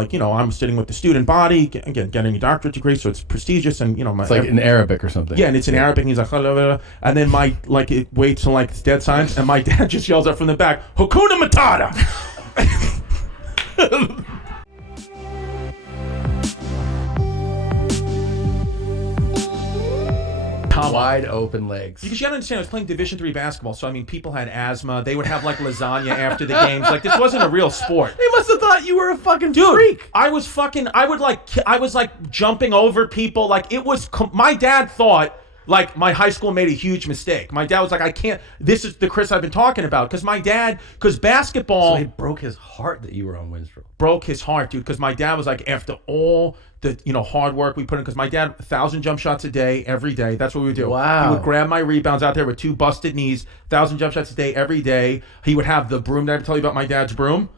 Like, I'm sitting with the student body, again, getting a doctorate degree, so it's prestigious, and it's like in Arabic or something. Yeah, and it's in Arabic, and he's like, and then it waits till it's dead silence, and my dad just yells out from the back, Hakuna Matata! Wide open legs. Because you gotta understand, I was playing Division III basketball, so people had asthma. They would have lasagna after the games. This wasn't a real sport. They must have thought you were a fucking freak. I was jumping over people. It was. My dad thought my high school made a huge mistake. My dad was like, I can't. This is the Chris I've been talking about. Because basketball. So it broke his heart that you were on Winstrol. Broke his heart, dude. Because my dad was like, after all the hard work we put in, because my dad 1,000 jump shots a day every day. That's what we would do. Wow. He would grab my rebounds out there with 2 busted knees, 1,000 jump shots a day every day. He would have the broom. Did I ever tell you about my dad's broom?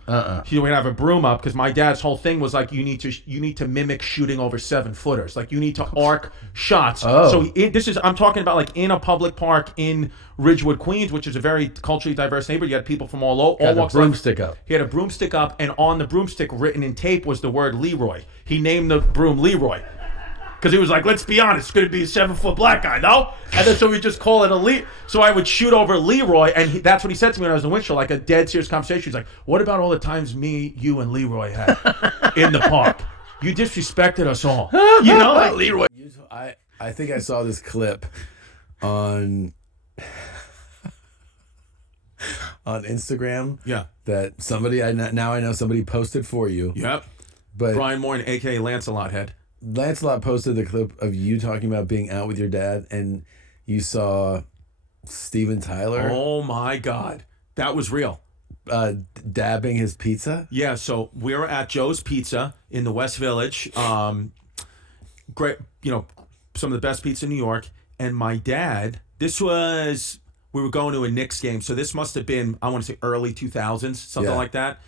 He would have a broom up, because my dad's whole thing was you need to mimic shooting over 7-footers. You need to arc shots. So I'm talking about in a public park in Ridgewood, Queens, which is a very culturally diverse neighborhood. You had people from all walks. Had a broomstick up. He had a broomstick up, and on the broomstick written in tape was the word Leroy. He named the broom Leroy. Because he was like, let's be honest, it's going to be a 7-foot black guy, no? And then so we just call it a Lee. So I would shoot over Leroy, and that's what he said to me when I was in Winchell, a dead serious conversation. He's like, what about all the times me, you, and Leroy had in the park? You disrespected us all. Leroy. I think I saw this clip on Instagram. Yeah. That somebody, I know somebody posted for you. Yep. But Brian Moyne, a.k.a. Lancelot Head. Lancelot posted the clip of you talking about being out with your dad, and you saw Steven Tyler. Oh my God, that was real. Dabbing his pizza. Yeah, so we were at Joe's Pizza in the West Village. Great, some of the best pizza in New York. And my dad, we were going to a Knicks game, so this must have been, I want to say early 2000s, something like that.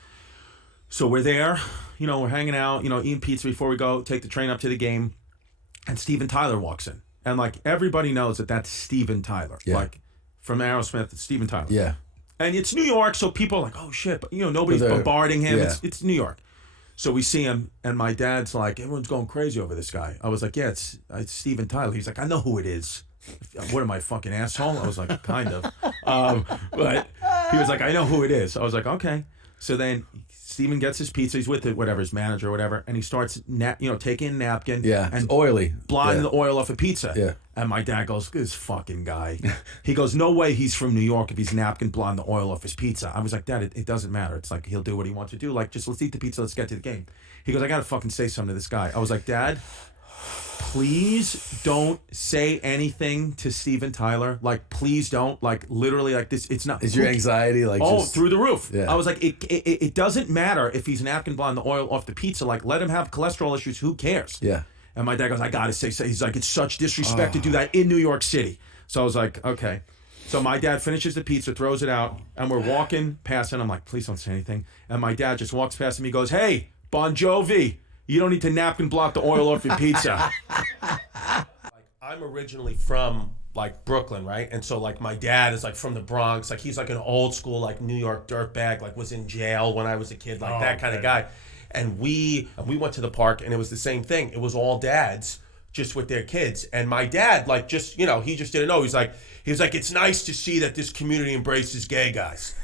So we're there, we're hanging out, eating pizza before we go take the train up to the game, and Steven Tyler walks in, and everybody knows that that's Steven Tyler, from Aerosmith, it's Steven Tyler. Yeah. And it's New York, so people are like, oh shit, but nobody's bombarding him. Yeah. It's New York. So we see him, and my dad's like, everyone's going crazy over this guy. I was like, yeah, it's Steven Tyler. He's like, I know who it is. What am I, fucking asshole? I was like, kind of. But he was like, I know who it is. I was like, okay. So then Steven gets his pizza. He's with his manager or whatever, and he starts taking a napkin. Yeah, and it's oily. Blotting the oil off a pizza. Yeah. And my dad goes, this fucking guy. He goes, no way he's from New York if he's napkin blotting the oil off his pizza. I was like, Dad, it doesn't matter. It's he'll do what he wants to do. Just let's eat the pizza. Let's get to the game. He goes, I got to fucking say something to this guy. I was like, Dad, please don't say anything to Steven Tyler. Please don't. Literally, this. It's not. Is your anxiety through the roof? Yeah. I was like, it doesn't matter if he's napkin blotting the oil off the pizza. Let him have cholesterol issues. Who cares? Yeah. And my dad goes, I gotta say. He's like, it's such disrespect to do that in New York City. So I was like, okay. So my dad finishes the pizza, throws it out, and we're walking past it. I'm like, please don't say anything. And my dad just walks past him. He goes, hey, Bon Jovi, you don't need to napkin blot the oil off your pizza. I'm originally from Brooklyn, right? And so my dad is from the Bronx. He's an old school New York dirtbag, was in jail when I was a kid, that kind of guy. And we went to the park, and it was the same thing. It was all dads just with their kids. And my dad, he just didn't know. He was like, it's nice to see that this community embraces gay guys.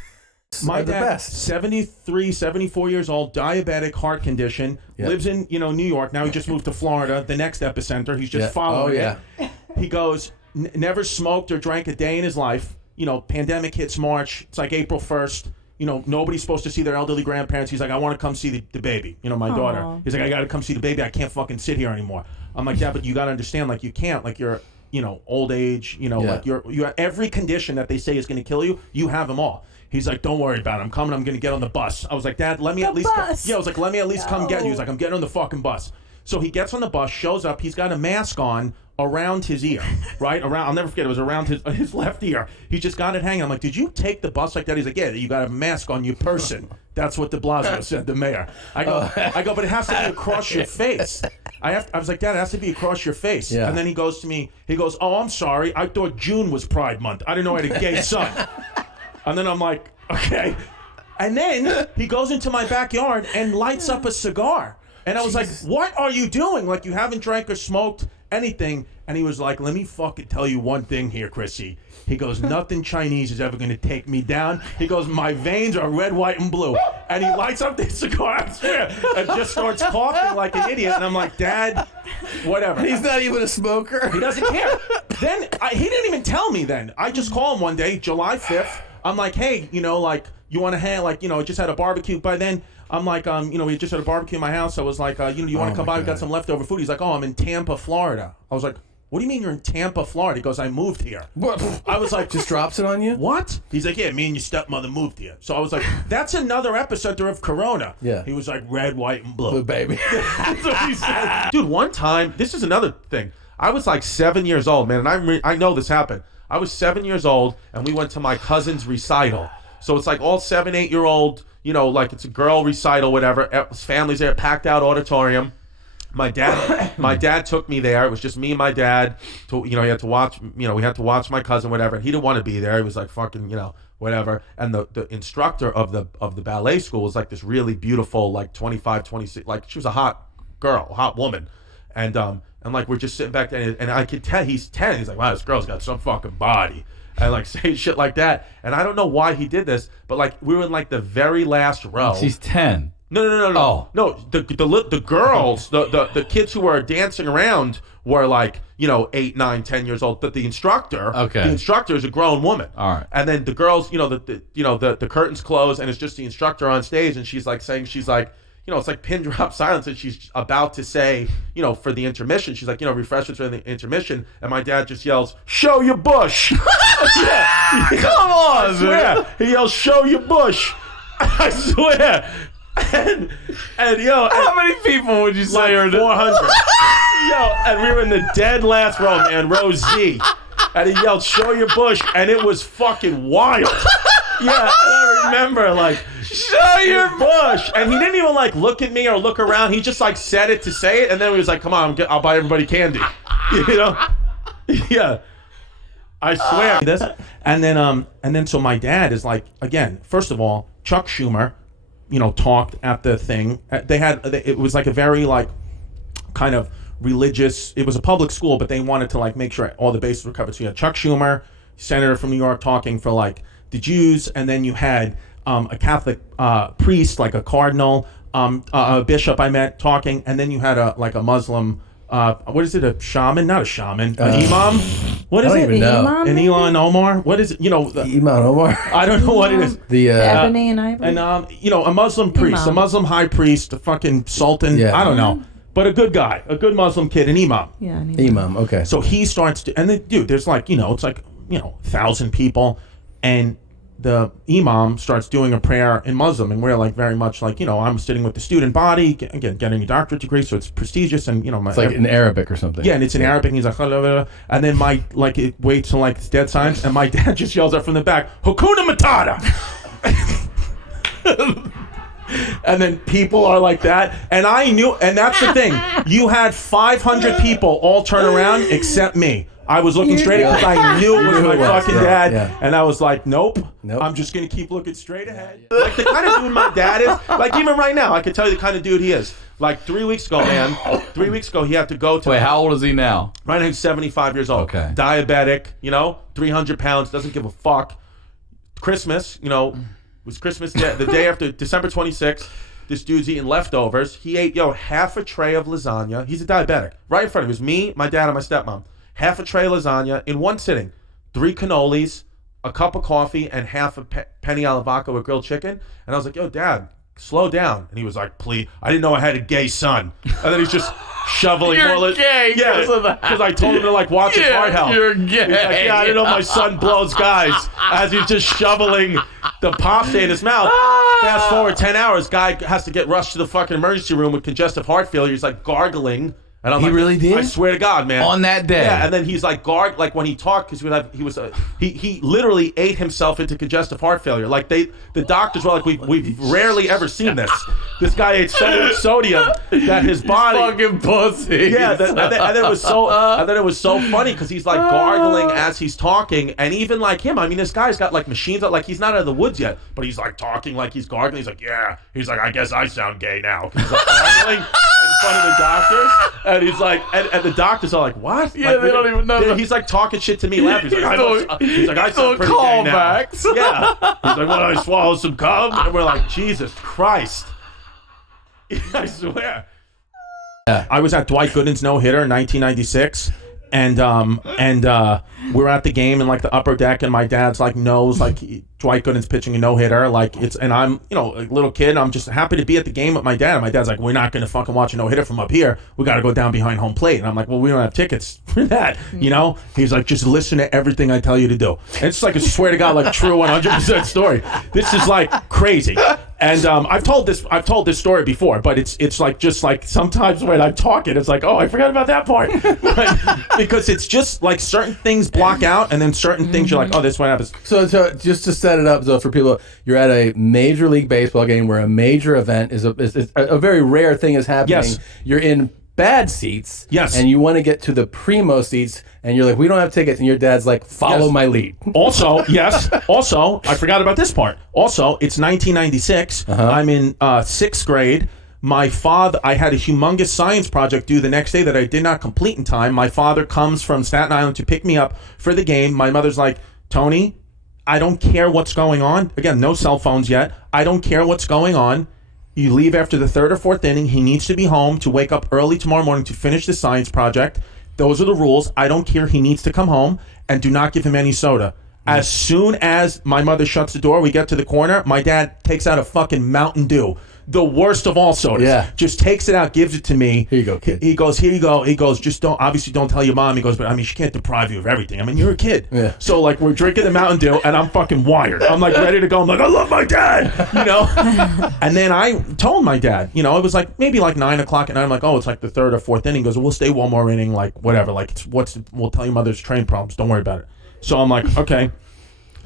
My dad, 73, 74 years old, diabetic, heart condition, lives in, New York. Now he just moved to Florida, the next epicenter. He's just following it. He goes, never smoked or drank a day in his life. Pandemic hits March. It's April 1st. Nobody's supposed to see their elderly grandparents. He's like, I want to come see the baby, my daughter. He's like, I got to come see the baby. I can't fucking sit here anymore. I'm like, yeah, but you got to understand, you can't, you're, old age, you're every condition that they say is going to kill you, you have them all. He's like, don't worry about it. I'm coming. I'm going to get on the bus. I was like, Dad, let me at least come get you. He's like, I'm getting on the fucking bus. So he gets on the bus, shows up. He's got a mask on around his ear, right? I'll never forget. It was around his left ear. He just got it hanging. I'm like, did you take the bus like that? He's like, yeah, you got a mask on your person. That's what de Blasio said, the mayor. I go, but it has to be across your face. I was like, Dad, it has to be across your face. Yeah. And then he goes to me, oh, I'm sorry. I thought June was Pride Month. I didn't know I had a gay son. And then I'm like, okay. And then he goes into my backyard and lights up a cigar. And I was like, what are you doing? Like, you haven't drank or smoked anything. And he was like, let me fucking tell you one thing here, Chrissy. He goes, nothing Chinese is ever going to take me down. He goes, my veins are red, white, and blue. And he lights up this cigar, I swear, and just starts coughing like an idiot. And I'm like, Dad, whatever. He's not even a smoker. He doesn't care. Then, he didn't even tell me then. I just call him one day, July 5th. I'm like, hey, you know, like, you want to hang, like, you know, just had a barbecue. By then, I'm like, you know, we just had a barbecue in my house. I was like, you know, you want to come by? We got some leftover food. He's like, oh, I'm in Tampa, Florida. I was like, what do you mean you're in Tampa, Florida? He goes, I moved here. What? I was like, just drops it on you? What? He's like, yeah, me and your stepmother moved here. So I was like, that's another epicenter of Corona. Yeah. He was like, red, white, and blue. Blue baby. That's what he said. Dude, one time, this is another thing. I was like 7 years old, man, and I know this happened. I was 7 years old, and we went to my cousin's recital. So it's like all 7, 8-year-old, you know, like it's a girl recital, whatever. Families there, packed out auditorium. My dad took me there. It was just me and my dad. You know, he had to watch. You know, we had to watch my cousin, whatever. And he didn't want to be there. He was like fucking, you know, whatever. And the instructor of the ballet school was like this really beautiful, like 25, 26, like she was a hot girl, a hot woman. And like we're just sitting back there, and I could tell he's 10. He's like, wow, this girl's got some fucking body. And like saying shit like that. And I don't know why he did this, but like we were in like the very last row. She's 10. No. Oh. No, the girls, the kids who were dancing around were like, you know, 8, 9, 10 years old. But the instructor is a grown woman. All right. And then the girls, you know, the curtains close and it's just the instructor on stage, and she's like, you know, it's like pin drop silence, and she's about to say, you know, for the intermission, she's like, you know, refreshments for the intermission, and my dad just yells, show your bush. Yeah. Come on, I swear. man. He yells, show your bush. I swear. And yo, How many people would you say like are 400. Yo, and we were in the dead last row, man, row Z. And he yelled, show your bush, and it was fucking wild. Yeah, and I remember, like, show your bush. And he didn't even, like, look at me or look around. He just, like, said it to say it, and then he was like, come on, I'll buy everybody candy. You know? Yeah. I swear. This. And then so my dad is like, again, first of all, Chuck Schumer, you know, talked at the thing. It was like a very, like, kind of religious, it was a public school, but they wanted to, like, make sure all the bases were covered. So you had Chuck Schumer, senator from New York, talking for, like, the Jews, and then you had a Catholic priest, like a cardinal, a bishop I met talking, and then you had a Muslim, what is it, a shaman? Not a shaman, an imam? What is I it? don't even know. Imam, An Elon Omar? What is it? You know, Iman Omar. I don't know what it is. The Ebony and Ivory. And you know, a Muslim priest, Imam. a Muslim high priest, a fucking sultan. Yeah. I don't know, but a good guy, a good Muslim kid, an imam. Yeah, an Imam. Okay. So he starts to, and then, dude, there's like, you know, it's like, you know, 1,000 people, and the imam starts doing a prayer in Muslim, and we're like very much like, you know, I'm sitting with the student body, again, getting a doctorate degree, so it's prestigious, and you know, It's like in Arabic or something. yeah, and it's in Arabic, and he's like, and then it waits till like it's dead silence, and my dad just yells out from the back, Hakuna Matata. And then people are like that, and I knew, and that's the thing, you had 500 people all turn around except me. I was looking straight because I knew it was my fucking dad, and I was like, nope, I'm just gonna keep looking straight ahead. Like the kind of dude my dad is, like even right now, I can tell you the kind of dude he is. Like 3 weeks ago, man, 3 weeks ago he had to go to. Wait, how old is he now? Right now he's 75 years old. Okay. Diabetic, you know, 300 pounds, doesn't give a fuck. Christmas, you know, was Christmas day, the day after December 26th. This dude's eating leftovers. He ate, half a tray of lasagna. He's a diabetic. Right in front of him. It was me, my dad, and my stepmom. Half a tray of lasagna in one sitting. 3 cannolis, a cup of coffee, and half a penny alla vodka with grilled chicken. And I was like, yo, Dad, slow down. And he was like, please. I didn't know I had a gay son. And then he's just shoveling You're gay Yeah, because I told him to, like, watch his heart health. You're gay. He's like, yeah, I didn't know my son blows guys. As he's just shoveling the pasta in his mouth. Fast forward 10 hours, guy has to get rushed to the fucking emergency room with congestive heart failure. He's like gargling. And I'm He like, really did? I swear to God, man. On that day? Yeah, and then he's like like when he talked, because he literally ate himself into congestive heart failure. Like the doctors were like, we've rarely ever seen this. This guy ate so much sodium that his body. Fucking pussy. Yeah, and then it was so funny because he's like gargling as he's talking, and even like him, I mean, this guy's got like machines, like he's not out of the woods yet, but he's like talking like he's gargling. He's like, yeah, he's like, I guess I sound gay now. He's like gargling. And he's like, and the doctors are like, what? Yeah, like, they don't even know. He's like talking shit to me, laughing. He's like, I sound pretty gay now. Callbacks. Yeah. He's like, what, I swallow some cum? And we're like, Jesus Christ. I swear. I was at Dwight Gooden's no-hitter in 1996. And we're at the game in like the upper deck, and my dad's like knows like Dwight Gooden's pitching a no-hitter, like and I'm a little kid. I'm just happy to be at the game with my dad. And my dad's like, we're not gonna fucking watch a no-hitter from up here. We got to go down behind home plate. And I'm like, well, we don't have tickets for that, He's like, just listen to everything I tell you to do. And it's like a swear to God, like true 100% story. This is like crazy. And I've told this story before, but it's like just like sometimes when I'm talking, it's like, oh, I forgot about that part, because it's just like certain things block out, and then certain things you're like, oh, this one happens. So just to set it up, so for people, you're at a Major League Baseball game where a major event is a very rare thing is happening. Yes. You're in bad seats. Yes. And you want to get to the primo seats, and you're like, we don't have tickets, and your dad's like, follow my lead. Also, yes. Also, I forgot about this part. Also, it's 1996. I'm in 6th grade. My father, I had a humongous science project due the next day that I did not complete in time. My father comes from Staten Island to pick me up for the game. My mother's like, Tony, I don't care what's going on. Again, no cell phones yet. I don't care what's going on. You leave after the 3rd or 4th inning. He needs to be home to wake up early tomorrow morning to finish the science project. Those are the rules. I don't care. He needs to come home, and do not give him any soda. As soon as my mother shuts the door, we get to the corner, my dad takes out a fucking Mountain Dew. The worst of all sodas. Yeah. Just takes it out, gives it to me. Here you go, kid. He goes, here you go. He goes, just don't tell your mom. He goes, but I mean, she can't deprive you of everything. I mean, you're a kid. Yeah. So like, we're drinking the Mountain Dew, and I'm fucking wired. I'm like ready to go. I'm like, I love my dad, And then I told my dad, it was like maybe like 9 o'clock, and I'm like, oh, it's like the 3rd or 4th inning. He goes, we'll stay one more inning, like whatever. Like, we'll tell your mother's train problems. Don't worry about it. So I'm like, okay.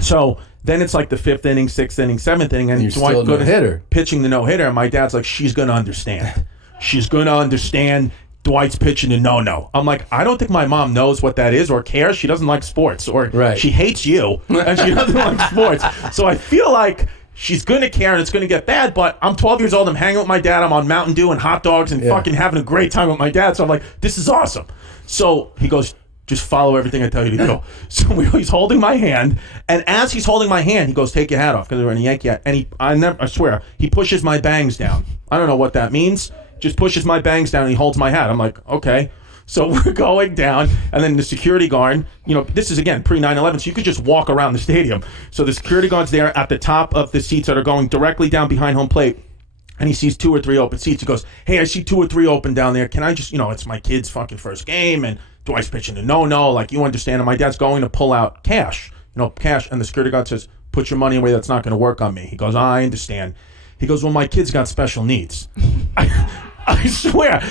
So then it's like the 5th inning, 6th inning, 7th inning, and you're Dwight still no-hitter. pitching the no-hitter, and my dad's like, she's going to understand. She's going to understand Dwight's pitching the no-no. I'm like, I don't think my mom knows what that is or cares. She doesn't like sports, or she hates you, and she doesn't like sports. So I feel like she's going to care, and it's going to get bad, but I'm 12 years old. I'm hanging with my dad. I'm on Mountain Dew and hot dogs and fucking having a great time with my dad. So I'm like, this is awesome. So he goes, just follow everything I tell you to do. So he's holding my hand, and as he's holding my hand, he goes, take your hat off, because we're in a Yankee hat. And I swear, he pushes my bangs down. I don't know what that means. Just pushes my bangs down, and he holds my hat. I'm like, okay. So we're going down, and then the security guard, this is, again, pre-9/11, so you could just walk around the stadium. So the security guard's there at the top of the seats that are going directly down behind home plate, and he sees 2 or 3 open seats. He goes, hey, I see 2 or 3 open down there. Can I just, it's my kid's fucking first game, and Dwight's pitching a no-no, like, you understand, and my dad's going to pull out cash, cash, and the security guard says, put your money away, that's not going to work on me. He goes, I understand. He goes, well, my kid's got special needs. I swear.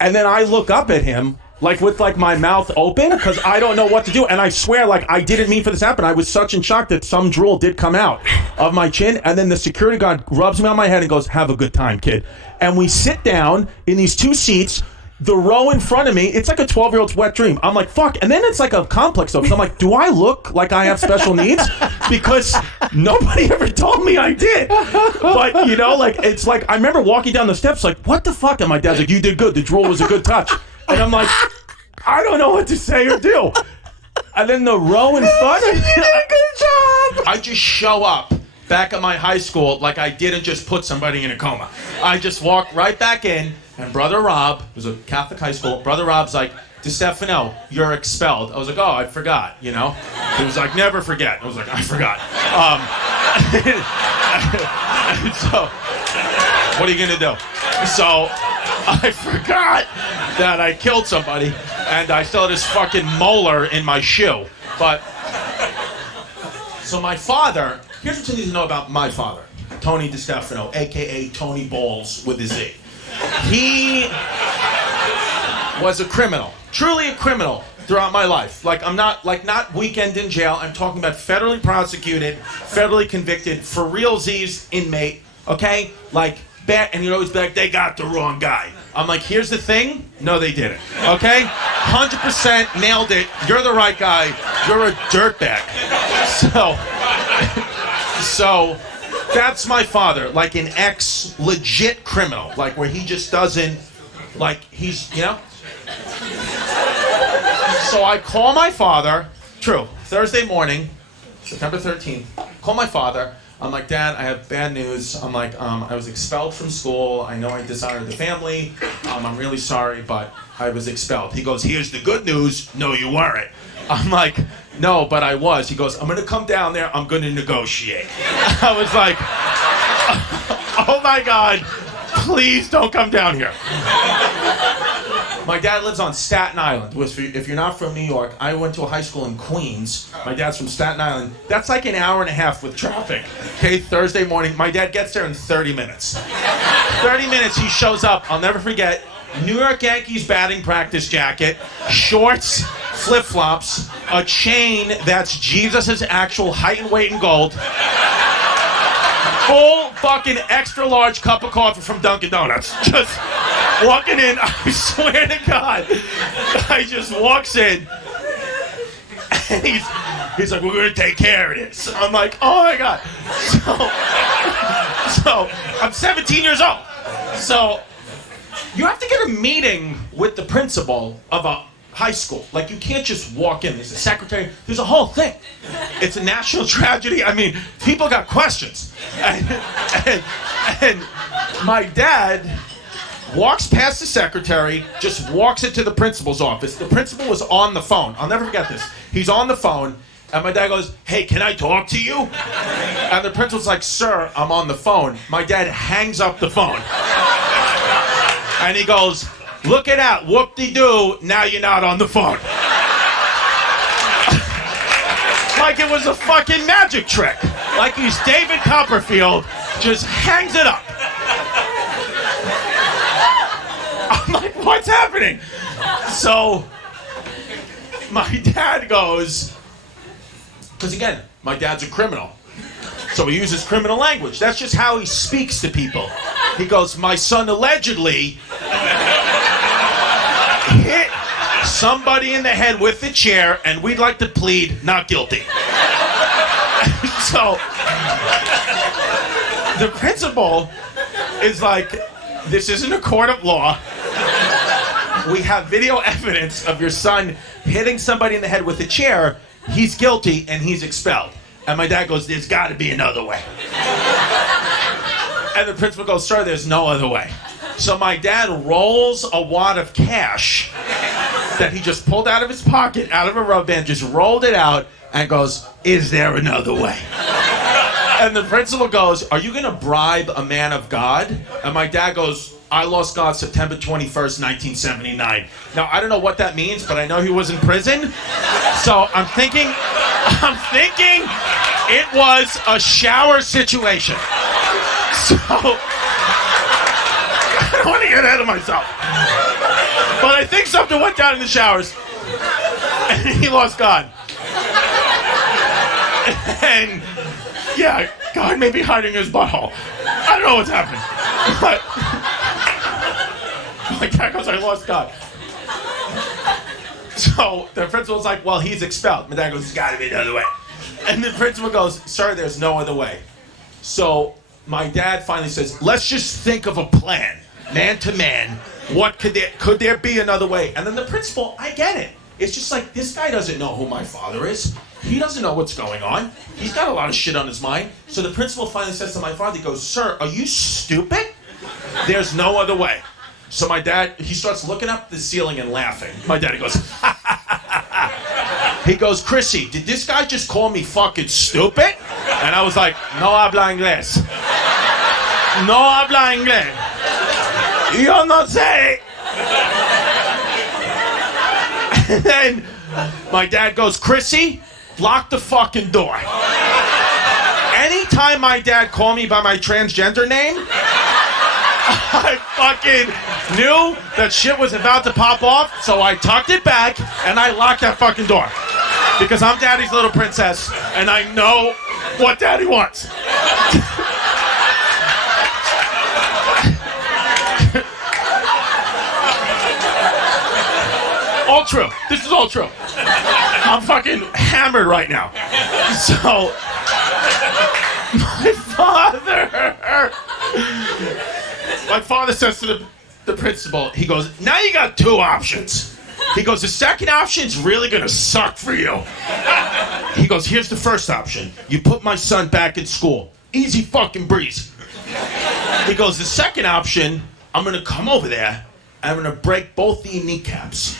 And then I look up at him, like, with, like, my mouth open, because I don't know what to do, and I swear, like, I didn't mean for this to happen. I was such in shock that some drool did come out of my chin, and then the security guard rubs me on my head and goes, have a good time, kid. And we sit down in these 2 seats. The row in front of me, it's like a 12-year-old's wet dream. I'm like, fuck. And then it's like a complex, though, because I'm like, do I look like I have special needs? Because nobody ever told me I did. But, like, it's like, I remember walking down the steps like, what the fuck? And my dad's like, you did good. The drool was a good touch. And I'm like, I don't know what to say or do. And then the row in front of me, you did a good job. I just show up back at my high school like I didn't just put somebody in a coma. I just walked right back in. And Brother Rob, it was a Catholic high school, Brother Rob's like, Distefano, you're expelled. I was like, oh, I forgot, He was like, never forget. I was like, I forgot. So, what are you going to do? So, I forgot that I killed somebody, and I still had this fucking molar in my shoe. But, so my father, here's what you need to know about my father, Tony Distefano, a.k.a. Tony Balls with a Z. He was a criminal, truly a criminal throughout my life. Like, I'm not weekend in jail. I'm talking about federally prosecuted, federally convicted, for realsies inmate, okay? Like, bad, and you'd always be like, they got the wrong guy. I'm like, here's the thing. No, they didn't, okay? 100% nailed it. You're the right guy. You're a dirtbag. So that's my father, like an ex-legit criminal, like where he just doesn't, like he's, So I call my father. True. Thursday morning, September 13th. Call my father. I'm like, Dad, I have bad news. I'm like, I was expelled from school. I know I dishonored the family. I'm really sorry, but I was expelled. He goes, here's the good news. No, you weren't. I'm like, no, but I was. He goes, I'm going to come down there. I'm going to negotiate. I was like, oh my God, please don't come down here. My dad lives on Staten Island. If you're not from New York, I went to a high school in Queens. My dad's from Staten Island. That's like an hour and a half with traffic. Okay, Thursday morning. My dad gets there in 30 minutes. 30 minutes, he shows up. I'll never forget. New York Yankees batting practice jacket, shorts, flip-flops, a chain that's Jesus' actual height and weight in gold, full fucking extra large cup of coffee from Dunkin' Donuts. Just walking in, I swear to God, guy just walks in, and he's like, we're gonna take care of this. I'm like, oh my God. So I'm 17 years old. So you have to get a meeting with the principal of a high school. Like, you can't just walk in. There's a secretary. There's a whole thing. It's a national tragedy. I mean, people got questions. And my dad walks past the secretary, just walks into the principal's office. The principal was on the phone. I'll never forget this. He's on the phone, and my dad goes, hey, can I talk to you? And the principal's like, sir, I'm on the phone. My dad hangs up the phone. And he goes, look it out, whoop-de-doo, now you're not on the phone. Like it was a fucking magic trick. Like he's David Copperfield, just hangs it up. I'm like, what's happening? So my dad goes, because again, my dad's a criminal. So he uses criminal language. That's just how he speaks to people. He goes, my son allegedly hit somebody in the head with the chair, and we'd like to plead not guilty. So the principal is like, this isn't a court of law. We have video evidence of your son hitting somebody in the head with a chair. He's guilty, and he's expelled. And my dad goes, there's got to be another way. And the principal goes, sir, there's no other way. So my dad rolls a wad of cash that he just pulled out of his pocket, out of a rubber band, just rolled it out, and goes, is there another way? And the principal goes, are you going to bribe a man of God? And my dad goes, I lost God September 21st, 1979. Now, I don't know what that means, but I know he was in prison. So I'm thinking it was a shower situation. So I don't want to get ahead of myself. But I think something went down in the showers, and he lost God. And yeah, God may be hiding in his butthole. I don't know what's happened. But my dad goes, I lost God. So the principal's like, well, he's expelled. My dad goes, there's got to be another way. And the principal goes, sir, there's no other way. So my dad finally says, let's just think of a plan, man to man. What could there be another way? And then the principal, I get it. It's just like, this guy doesn't know who my father is. He doesn't know what's going on. He's got a lot of shit on his mind. So the principal finally says to my father, he goes, sir, are you stupid? There's no other way. So my dad, he starts looking up the ceiling and laughing. My daddy goes, ha, ha, ha, ha, ha. He goes, Chrissy, did this guy just call me fucking stupid? And I was like, no habla inglés. No habla inglés. Yo no sé. And then my dad goes, Chrissy, lock the fucking door. Anytime my dad called me by my transgender name, I fucking knew that shit was about to pop off, so I tucked it back and I locked that fucking door. Because I'm daddy's little princess and I know what daddy wants. All true. This is all true. I'm fucking hammered right now. So, my father says to the principal, he goes, now you got two options. He goes, the second option's really gonna suck for you. He goes, here's the first option. You put my son back in school. Easy fucking breeze. He goes, the second option, I'm gonna come over there and I'm gonna break both the kneecaps.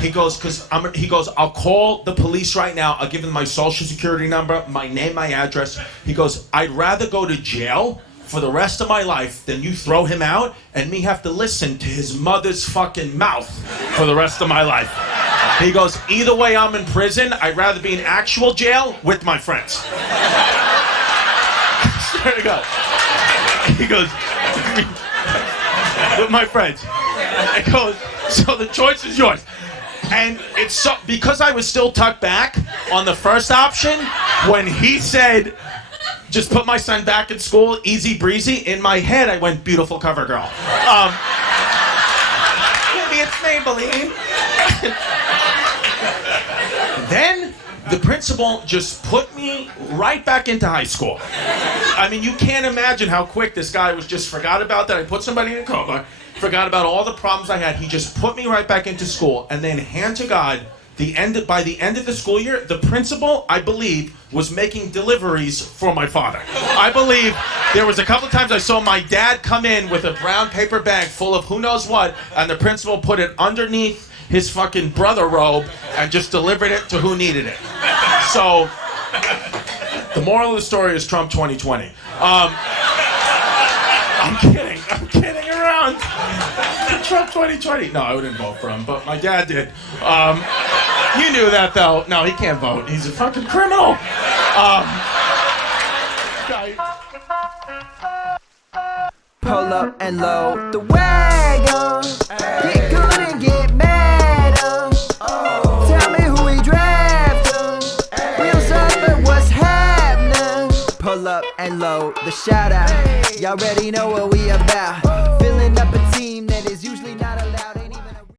He goes, I'll call the police right now. I'll give them my social security number, my name, my address. He goes, I'd rather go to jail for the rest of my life than you throw him out and me have to listen to his mother's fucking mouth for the rest of my life. He goes, either way I'm in prison, I'd rather be in actual jail with my friends. Swear to God. He goes, with my friends. He goes, so the choice is yours. And it's so, because I was still tucked back on the first option, when he said, just put my son back at school, easy breezy, in my head I went, beautiful cover girl. Maybe it's Maybelline. Then the principal just put me right back into high school. I mean, you can't imagine how quick this guy was just forgot about that. I put somebody in a coma, forgot about all the problems I had. He just put me right back into school. And then, hand to God, by the end of the school year, the principal, I believe, was making deliveries for my father. I believe there was a couple of times I saw my dad come in with a brown paper bag full of who knows what, and the principal put it underneath his fucking brother robe and just delivered it to who needed it. So, the moral of the story is Trump 2020. I'm kidding around. Trump 2020. No, I wouldn't vote for him, but my dad did. You knew that, though. No, he can't vote. He's a fucking criminal. Pull up and load the wagon. Get good and get mad. Tell me who we drafting. Wheels up and what's happening. Pull up and load the shout out. Y'all already know what we about. Filling up a team that is usually